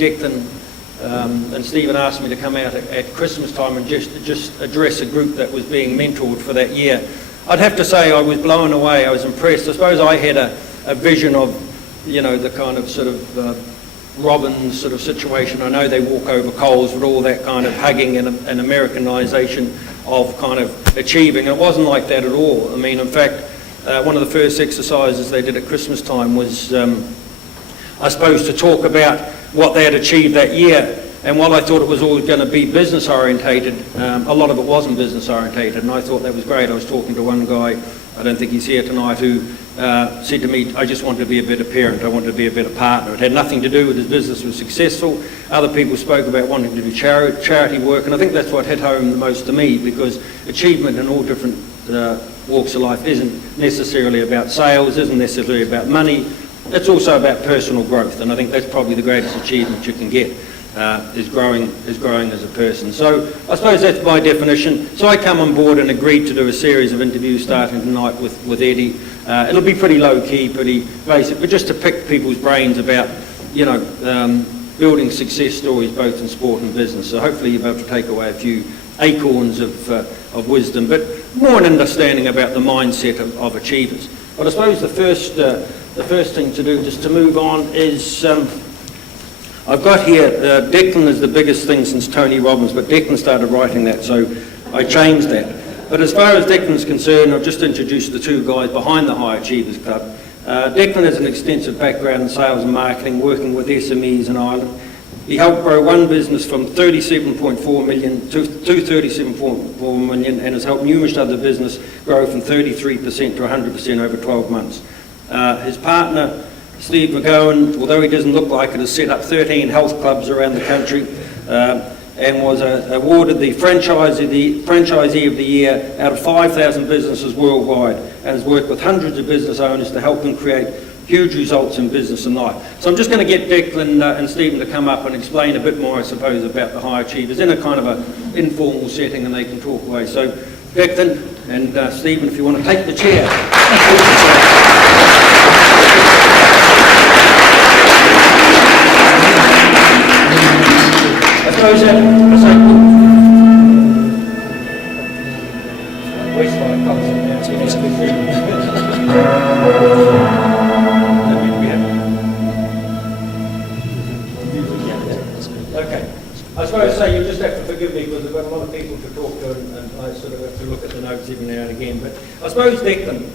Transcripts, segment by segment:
Declan and Stephen asked me to come out at Christmas time and just address a group that was being mentored for that year, I'd have to say I was blown away. I was impressed. I suppose I had a vision of, you know, the kind of sort of Robins sort of situation. I know they walk over coals, but all that kind of hugging and Americanisation of kind of achieving. It wasn't like that at all. I mean, in fact, one of the first exercises they did at Christmas time was, I suppose, to talk about what they had achieved that year. And while I thought it was all going to be business orientated, a lot of it wasn't business orientated, and I thought that was great. I was talking to one guy, I don't think he's here tonight, who said to me, I just wanted to be a better parent, I wanted to be a better partner. It had nothing to do with his business was successful. Other people spoke about wanting to do charity work, and I think that's what hit home the most to me, because achievement in all different walks of life isn't necessarily about sales, isn't necessarily about money. It's also about personal growth, and I think that's probably the greatest achievement you can get. Is growing as a person. So I suppose that's my definition. So I come on board and agreed to do a series of interviews starting tonight with Eddie. It'll be pretty low key, pretty basic, but just to pick people's brains about, you know, building success stories both in sport and business. So hopefully you'll be able to take away a few acorns of wisdom, but more an understanding about the mindset of achievers. But I suppose the first thing to do, just to move on, is I've got here, Declan is the biggest thing since Tony Robbins, but Declan started writing that, so I changed that. But as far as Declan's concerned, I've just introduced the two guys behind the High Achievers Club. Declan has an extensive background in sales and marketing, working with SMEs in Ireland. He helped grow one business from 37.4 million to 37.4 million, and has helped numerous other business grow from 33% to 100% over 12 months. His partner, Steve McGowan, although he doesn't look like it, has set up 13 health clubs around the country and was awarded the franchisee of the year out of 5,000 businesses worldwide, and has worked with hundreds of business owners to help them create huge results in business and life. So I'm just going to get Declan and Stephen to come up and explain a bit more, I suppose, about the High Achievers in a kind of an informal setting, and they can talk away. So Declan and Stephen, if you want to take the chair. I suppose waistline comes in there. Okay. I suppose you just have to forgive me because I've got a lot of people to talk to, and I sort of have to look at the notes every now and again. But I suppose, Declan,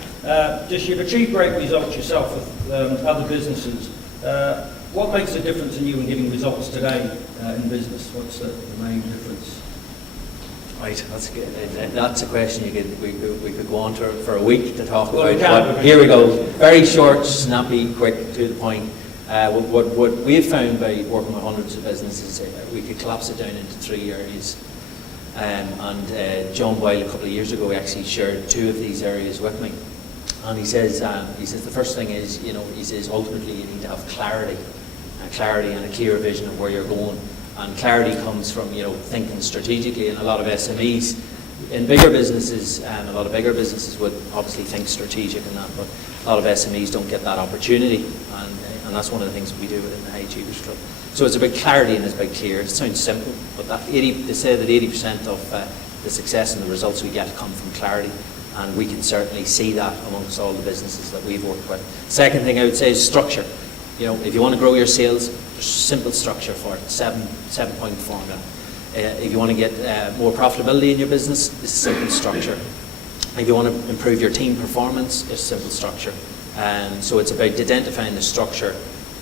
just you've achieved great results yourself with other businesses. What makes the difference in you in getting results today in business? What's the main difference? Right, that's good. That's a question we could go on to for a week to talk Well, about. But here we go. Very short, snappy, quick, to the point. What we've found by working with hundreds of businesses, we could collapse it down into 3 areas. And John Boyle, a couple of years ago, actually shared 2 of these areas with me. And he says the first thing is, he says ultimately you need to have clarity and a clear vision of where you're going. And clarity comes from, thinking strategically. And a lot of SMEs in bigger businesses, a lot of bigger businesses would obviously think strategic and that, but a lot of SMEs don't get that opportunity. And that's one of the things that we do within the High Achievers Club. So it's about clarity and it's about clear. It sounds simple, but they say that 80% of the success and the results we get come from clarity. And we can certainly see that amongst all the businesses that we've worked with. Second thing I would say is structure. If you want to grow your sales, there's simple structure for it, 7-point formula. If you want to get more profitability in your business, this is simple structure. If you want to improve your team performance, it's simple structure. So it's about identifying the structure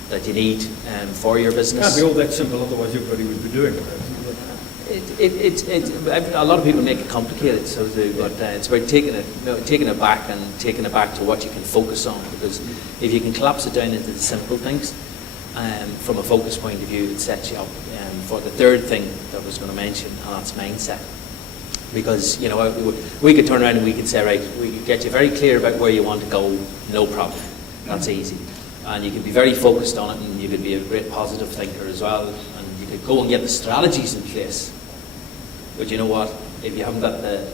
that you need for your business. It can't be all that simple, otherwise everybody would be doing it. A lot of people make it complicated, but it's about taking it back to what you can focus on. Because if you can collapse it down into the simple things, from a focus point of view, it sets you up for the third thing that I was going to mention, and that's mindset. Because we could turn around and we could say, right, we could get you very clear about where you want to go, no problem. That's easy, and you can be very focused on it, and you could be a great positive thinker as well. You could go and get the strategies in place, but you know what? If you haven't got the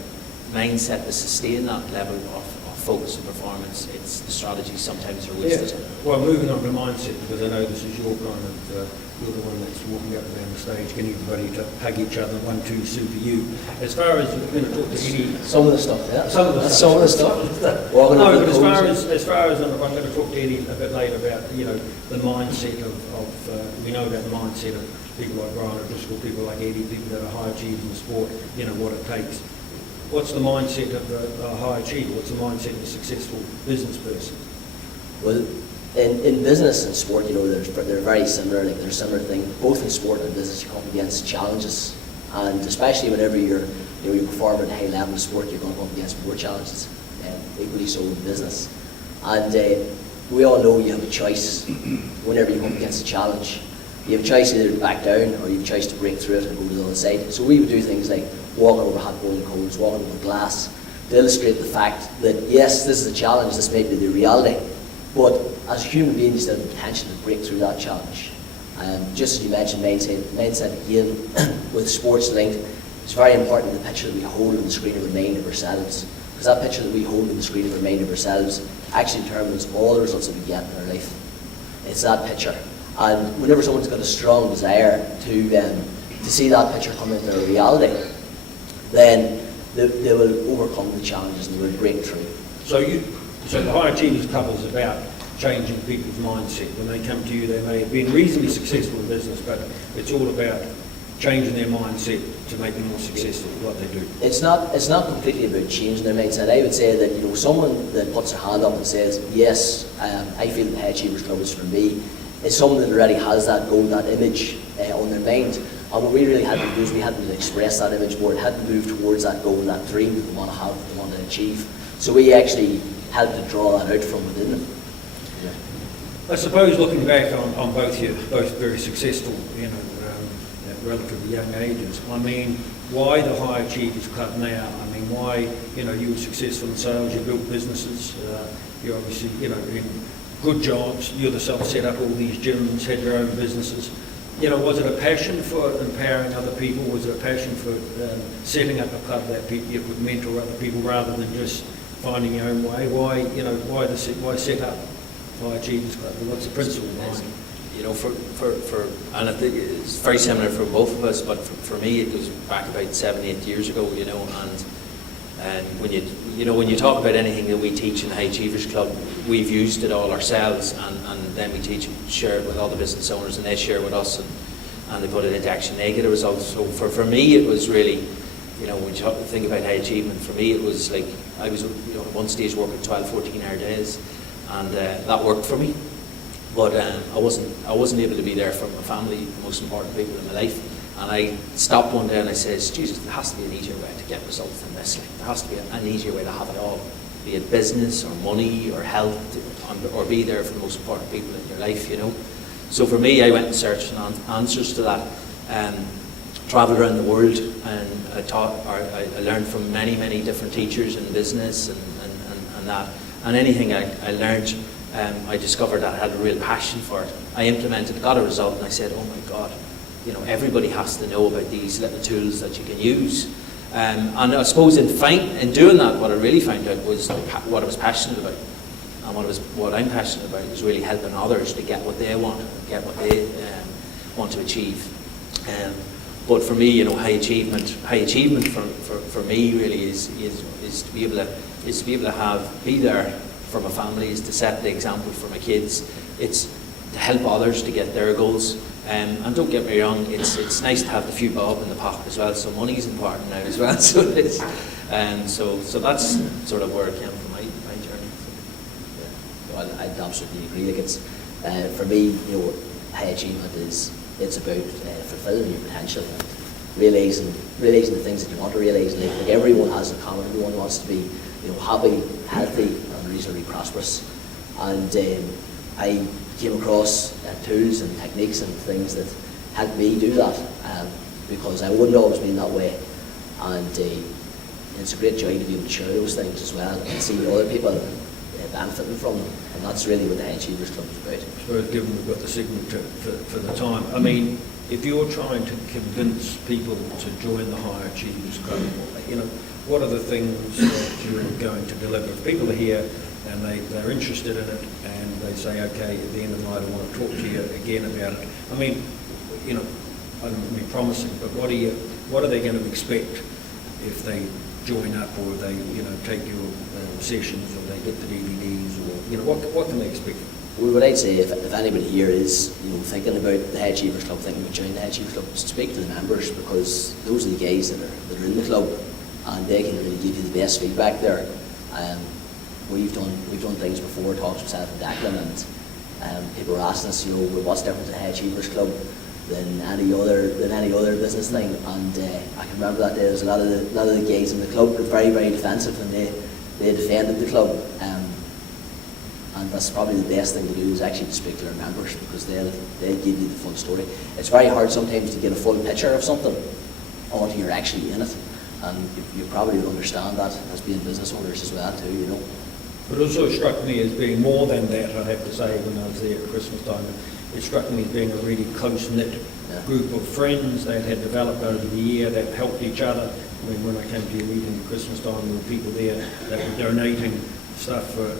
mindset to sustain that level of focus and performance, the strategies sometimes are wasted. Yeah. Well, moving on to mindset, because I know this is your kind of you're the one that's walking up and down the stage, getting everybody to hug each other, 1, 2, super you. As far as we're going to talk to Eddie... Some of the stuff, yeah. Some of the stuff. Some of the stuff. No, but as far as I'm going to talk to Eddie a bit later about, the mindset of we know about the mindset of people like Brian O'Driscoll, people like Eddie, people that are high achievers in sport, what it takes. What's the mindset of a high achiever? What's the mindset of a successful business person? Well, in business and sport, they're very similar. Like, they're similar things. Both in sport and business, you come up against challenges, and especially whenever you're performing at a high level of sport, you're going to come up against more challenges. Equally so in business. And we all know you have a choice whenever you come up against a challenge. You have a choice either to back down or you have a choice to break through it and go to the other side. So we would do things like walking over hot boiling coals, walking over glass, to illustrate the fact that yes, this is a challenge, this may be the reality, but as human beings, you still have the potential to break through that challenge. Just as you mentioned, mindset again, with sports linked, it's very important the picture that we hold on the screen of our mind of ourselves. Because that picture that we hold on the screen of our mind of ourselves actually determines all the results that we get in our life. It's that picture. And whenever someone's got a strong desire to see that picture come into their reality, then they will overcome the challenges and they will break through. So the High Achievers Club is about changing people's mindset. When they come to you, they may have been reasonably successful in business, but it's all about changing their mindset to make them more successful at what they do. It's not completely about changing their mindset. I would say that someone that puts their hand up and says, yes, I feel the High Achievers Club is for me, is someone that already has that goal, that image on their mind. And what we really had to do is we had to express that image more, had to move towards that goal, that dream that they want to have, that they want to achieve. So we actually had to draw that out from within them. I suppose looking back on both very successful, at relatively young ages. I mean, why the High Achievers Club now? I mean, why, you were successful in sales, you built businesses, you obviously, in good jobs, you yourself set up all these gyms, had your own businesses. Was it a passion for empowering other people? Was it a passion for setting up a club that you could mentor other people rather than just finding your own way? Why set up High Achievers Club? What's the principle behind it? And I think it's very similar for both of us, but for me it goes back about 7-8 years ago, and when you talk about anything that we teach in the High Achievers Club, we've used it all ourselves, and then we share it with all the business owners, and they share with us, and they put it into action. They get a result. So for me it was really, when you think about high achievement, for me it was like I was at one stage working 12-14 hour days, and that worked for me. But I wasn't able to be there for my family, the most important people in my life. And I stopped one day and I said, Jesus, there has to be an easier way to get results than this. There has to be an easier way to have it all, be it business or money or health, or be there for the most important people in your life, So for me, I went and searched answers to that. Travelled around the world, and I learned from many, many different teachers in business and that. And anything I learned, I discovered that I had a real passion for it. I implemented, got a result, and I said, oh my God, everybody has to know about these little tools that you can use. And I suppose in doing that, what I really found out was what I was passionate about. And what I'm passionate about is really helping others to get what they want, get what they want to achieve. But for me, high achievement for me really is to be able to be there for my family, is to set the example for my kids. It's to help others to get their goals. And don't get me wrong, it's nice to have a few bob in the pocket as well. So money is important now as well. So it's so that's sort of where it came from my journey. Yeah. Well, I absolutely agree. Like it's for me, high achievement it's about fulfilling your potential, and realizing the things that you want to realize. Like everyone has in common. Everyone wants to be happy, healthy, and reasonably prosperous. And I came across tools and techniques and things that helped me do that, because I wouldn't always been that way. And it's a great joy to be able to share those things as well and see other people benefiting from them. And that's really what the High Achievers Club is about. I suppose given we've got the signal for the time, I mean, if you're trying to convince people to join the High Achievers Club, what are the things that you're going to deliver? If people are here and they're interested in it and they say, okay, at the end of the night I want to talk to you again about it. I mean, you know, I don't mean promising, but what are they going to expect if they join up, or they, you know, take your sessions, or they get the DVDs, or, you know, what can they expect? Well, what I'd say, if anybody here is, you know, thinking about the Head Achievers Club, thinking about joining the Head Achievers Club, speak to the members, because those are the guys that are in the club, and they can really give you the best feedback there. We've done things before, talks with myself and Declan, and people were asking us, you know, well, what's different to the Head Achievers Club than any other business thing, and I can remember that day there was a lot of the guys in the club were very, very defensive, and they defended the club. And that's probably the best thing to do, is actually to speak to their members, because they'll give you the full story. It's very hard sometimes to get a full picture of something until you're actually in it, and you probably would understand that as being business owners as well too, you know. But it also struck me as being more than that, I have to say, when I was there at Christmas time. It struck me as being a really close-knit group of friends that had developed over the year, that helped each other. I mean, when I came to your meeting at Christmas time, there were people there that were donating stuff for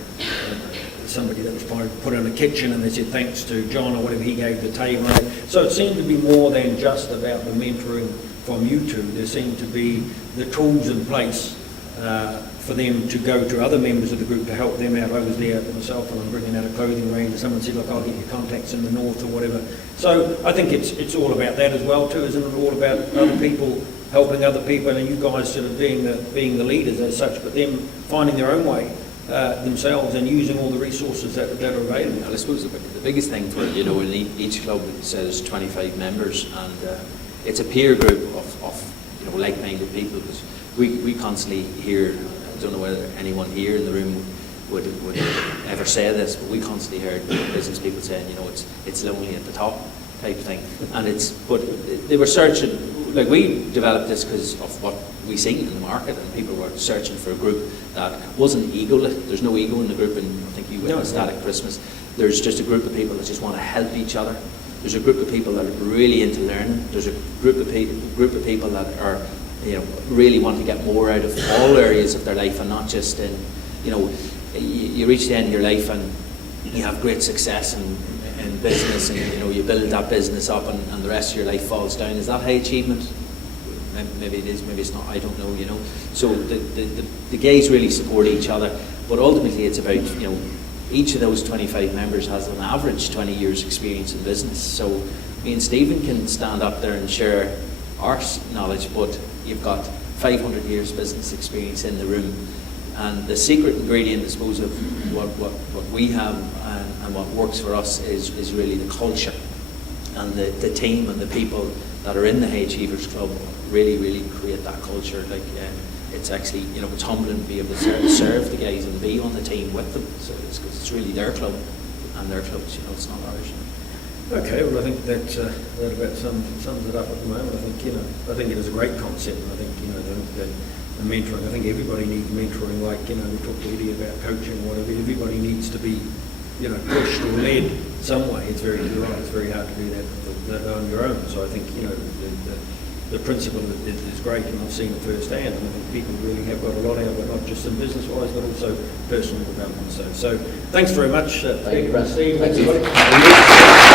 somebody that was trying to put in a kitchen, and they said thanks to John or whatever, he gave the table. So it seemed to be more than just about the mentoring from you two. There seemed to be the tools in place for them to go to other members of the group to help them out. I was there myself, and I'm bringing out a clothing range, and someone said, look, I'll get your contacts in the north or whatever. So I think it's all about that as well too, isn't it? All about other people helping other people, and you guys sort of being the leaders as such, but them finding their own way themselves and using all the resources that are available. Well, I suppose the biggest thing for, you know, in each club, it says 25 members, and it's a peer group of you know, like-minded people, because we constantly hear, I don't know whether anyone here in the room would ever say this, but we constantly heard business people saying, you know, it's lonely at the top type thing, and but they were searching, like we developed this because of what we seen in the market, and people were searching for a group that wasn't ego-lit. There's no ego in the group, and I think you witnessed that at Christmas. There's just a group of people that just want to help each other. There's a group of people that are really into learning. There's a group of people that are, you know, really want to get more out of all areas of their life, and not just in, you know, you reach the end of your life and you have great success in business, and you know, you build that business up, and the rest of your life falls down. Is that high achievement? Maybe it is, maybe it's not, I don't know, you know. So the guys really support each other, but ultimately it's about, you know, each of those 25 members has an average 20 years experience in business. So me and Stephen can stand up there and share our knowledge, but you've got 500 years business experience in the room. And the secret ingredient, I suppose, of what we have and what works for us is really the culture, and the team and the people that are in the Hay Achievers Club really create that culture. Like it's actually, you know, it's humbling to be able to serve the guys and be on the team with them. So it's because it's really their club and their clubs, you know, it's not ours. Okay, well, I think that about sums it up at the moment. I think, you know, I think it is a great concept, and I think, you know, the mentoring, I think everybody needs mentoring. Like, you know, we talked earlier about coaching or whatever. Everybody needs to be, you know, pushed or led some way. It's very, you're right, it's very hard to do that on your own. So I think, you know, the principle is great, and I've seen it firsthand, and I think people really have got a lot out of it, not just in business-wise, but also personal development. So thanks very much. Thank you, Brent. Steve. Thanks, everybody. everybody.